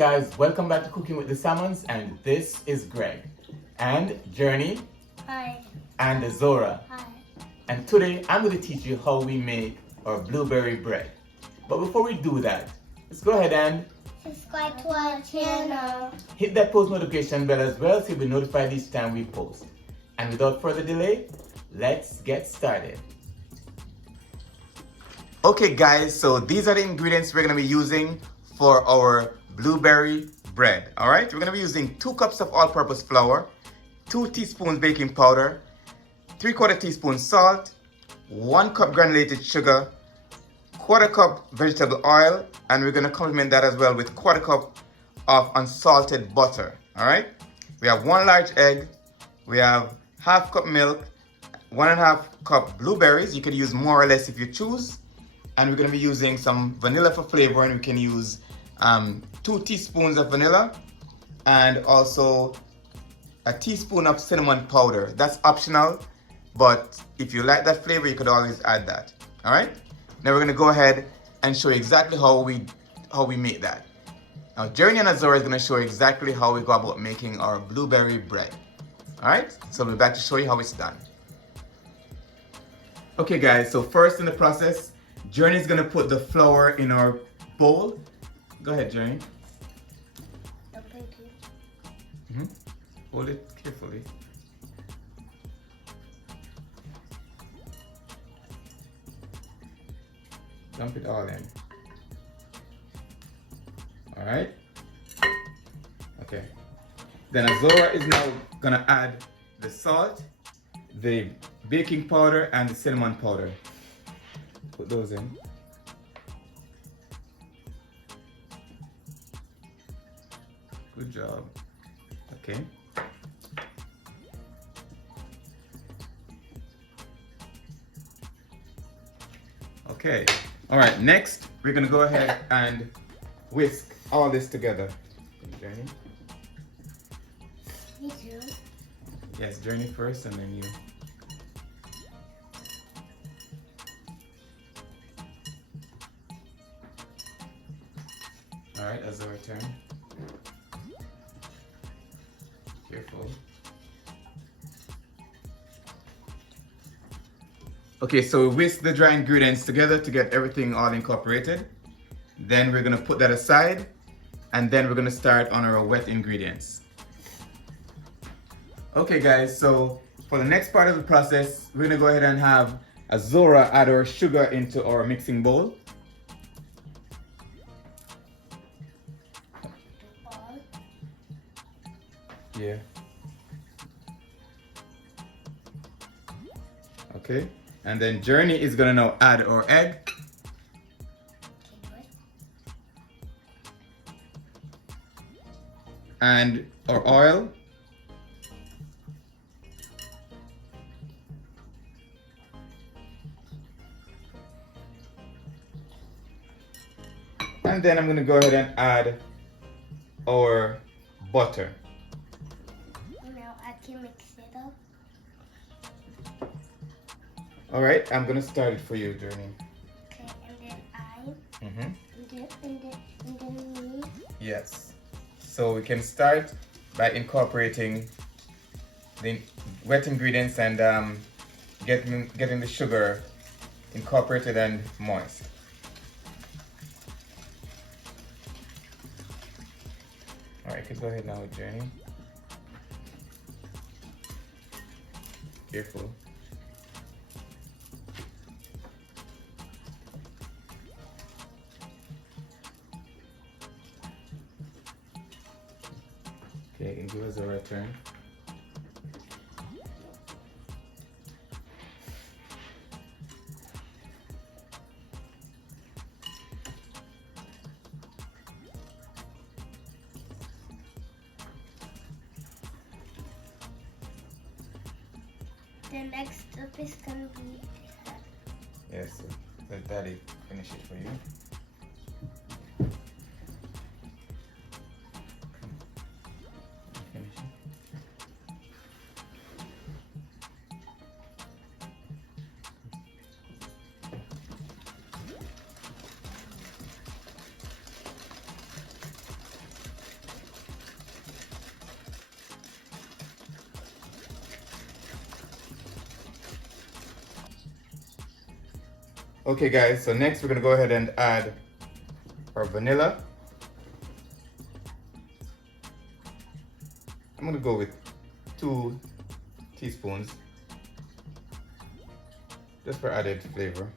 guys, welcome back to Cooking with the Salmons, and this is Greg and Journey. Hi. And Zora. Hi. And today I'm going to teach you how we make our blueberry bread. But before we do that, let's go ahead and Subscribe to our channel. hit that post notification bell as well so you'll be notified each time we post. And without further delay, let's get started. Okay guys, so these are the ingredients we're going to be using for our blueberry bread. Alright, we're going to be using 2 cups of all-purpose flour, 2 teaspoons baking powder, 3/4 teaspoon salt, 1 cup granulated sugar, 1/4 cup vegetable oil, and we're going to complement that as well with 1/4 cup of unsalted butter. Alright, we have 1 large egg, we have 1/2 cup milk, 1.5 cup blueberries. You could use more or less if you choose. And we're going to be using some vanilla for flavor, and we can use 2 teaspoons of vanilla and also a teaspoon of cinnamon powder. That's optional, but if you like that flavor, you could always add that. All right. Now we're going to go ahead and show you exactly how we make that. Now Journey and Azora is going to show you exactly how we go about making our blueberry bread. All right. So we'll be back to show you how it's done. Okay, guys. So first in the process, Journey is going to put the flour in our bowl. Go ahead, Journey. Hold it carefully. Dump it all in. Alright. Okay. Then Azora is now going to add the salt, the baking powder, and the cinnamon powder. Put those in. Good job. Okay. Okay. All right. Next, we're gonna go ahead and whisk all this together. Journey. Me too. Yes, Journey first, and then you. All right, Azora turn. Careful. Okay, so we whisk the dry ingredients together to get everything all incorporated. Then we're gonna put that aside, and then we're gonna start on our wet ingredients. Okay guys, so for the next part of the process, we're gonna go ahead and have Azora add our sugar into our mixing bowl. Yeah. Okay. And then Journey is gonna now add our egg. And our oil. And then I'm gonna go ahead and add our butter. Mix it up. All right, I'm gonna start it for you, Journey. Okay, and then I. Mm-hmm. And then me. Yes. So we can start by incorporating the wet ingredients and getting the sugar incorporated and moist. All right, you can go ahead now, Journey. Careful. Okay, and give us a return. The next step is gonna be that. Yes, so let Daddy finish it for you. Finish it. Okay guys, so next we're gonna go ahead and add our vanilla. I'm gonna go with 2 teaspoons just for added flavor.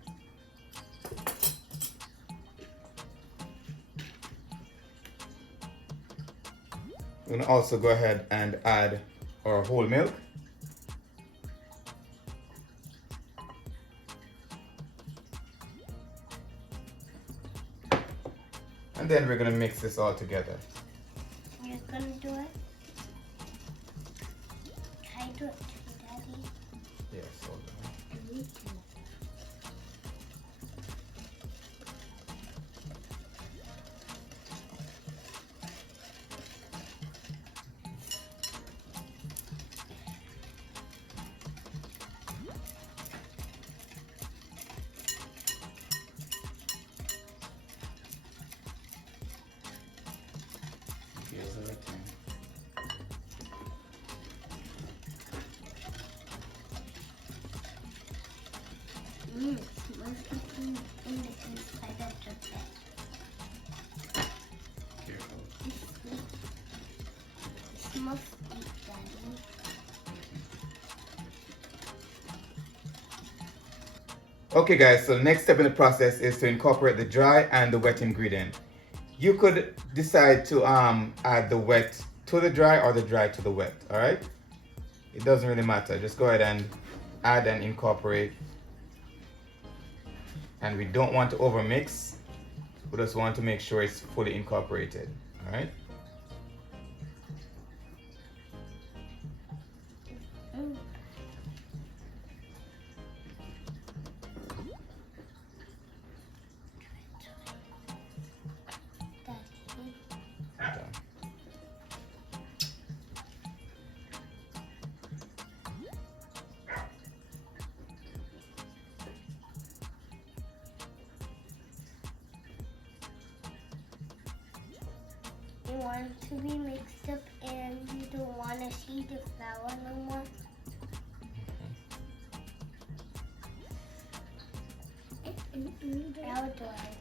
We're gonna also go ahead and add our whole milk. And then we're gonna mix this all together. You're gonna do it? Can I do it too, Daddy? Yes, hold on. Me too. Here's everything. It smells something in the inside of the bed. Careful. It smells sweet, Daddy. Okay guys, so the next step in the process is to incorporate the dry and the wet ingredient. You could decide to add the wet to the dry or the dry to the wet, all right? It doesn't really matter. Just go ahead and add and incorporate. And we don't want to overmix. We just want to make sure it's fully incorporated, all right? Mm. Daddy. Done. You want it to be mixed up and you don't want to see the flour no more? I'll do it,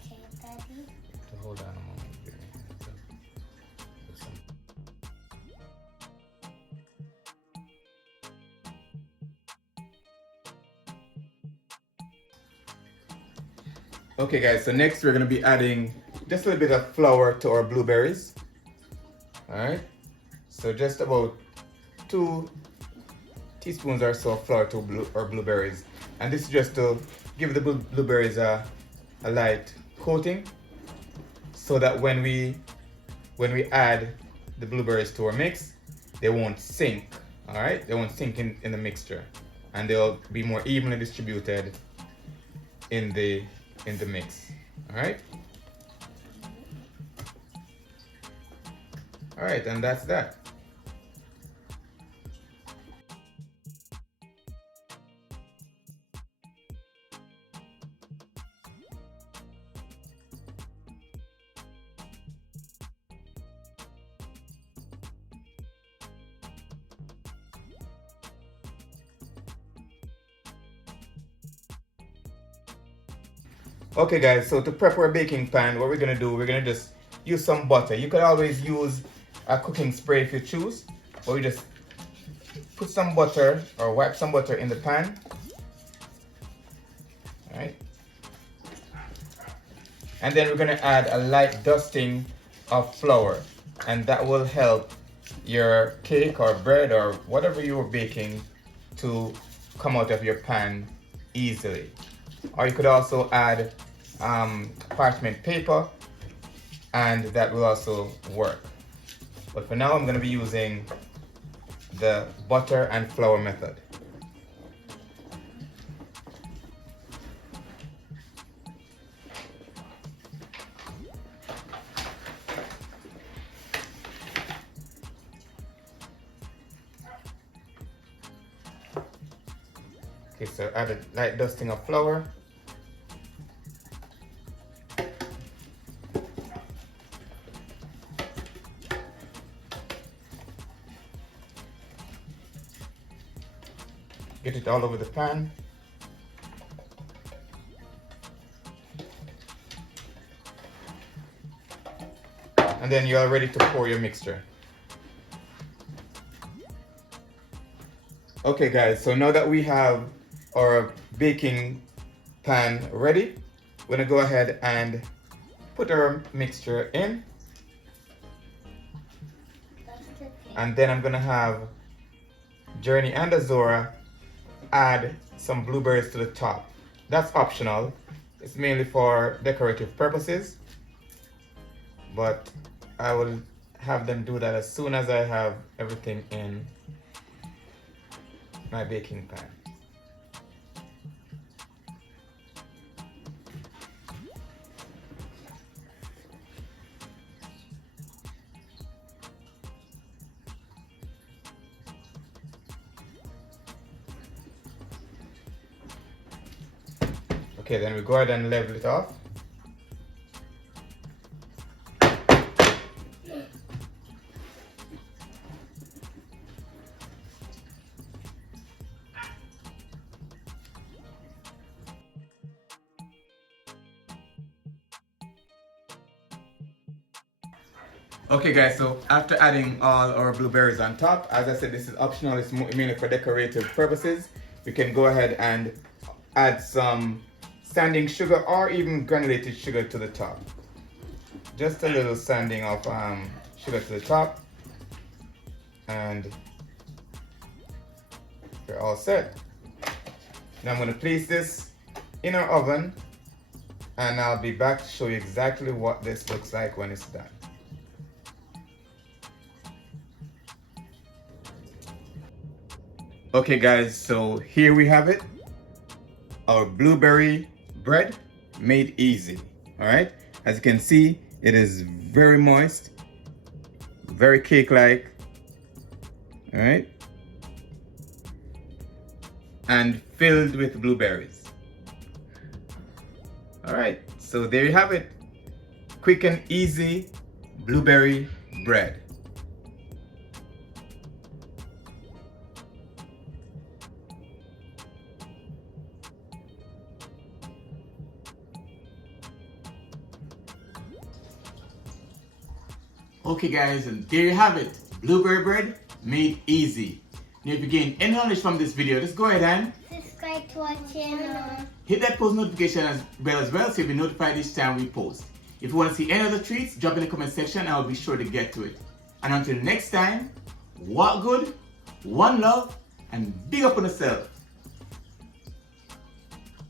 okay, Daddy? So hold on a moment. Give me put some. Okay guys, so next we're gonna be adding just a little bit of flour to our blueberries. All right, so just about 2 teaspoons or so of flour to our blueberries, and this is just to give the blueberries a light coating, so that when we add the blueberries to our mix, they won't sink. All right, they won't sink in the mixture, and they'll be more evenly distributed in the mix. All right. All right, and that's that. Okay guys, so to prep our baking pan, what we're gonna do, we're gonna just use some butter. You could always use a cooking spray if you choose, but we just put some butter or wipe some butter in the pan. All right. And then we're gonna add a light dusting of flour, and that will help your cake or bread or whatever you're baking to come out of your pan easily. Or you could also add parchment paper, and that will also work. But for now, I'm going to be using the butter and flour method. Okay, so add a light dusting of flour. Get it all over the pan. and then you are ready to pour your mixture. Okay guys, so now that we have our baking pan ready, we're gonna go ahead and put our mixture in. And then I'm gonna have Journey and Azora add some blueberries to the top. That's optional. It's mainly for decorative purposes, but I will have them do that as soon as I have everything in my baking pan. Okay, then we go ahead and level it off. Okay guys, so after adding all our blueberries on top, as I said, this is optional, it's mainly for decorative purposes. We can go ahead and add some sanding sugar or even granulated sugar to the top. Just a little sanding of sugar to the top, and we're all set. Now I'm going to place this in our oven, and I'll be back to show you exactly what this looks like when it's done. Okay guys, so here we have it, our blueberry bread made easy. All right, as you can see, it is very moist, very cake-like. All right, and filled with blueberries. All right, so there you have it, quick and easy blueberry bread. Okay guys, and there you have it, blueberry bread made easy. Now if you gain any knowledge from this video, just go ahead and subscribe to our channel. Hit that post notification bell as well so you'll be notified each time we post. If you want to see any other treats, drop in the comment section and I'll be sure to get to it. And until next time, walk good, one love, and big up on yourself.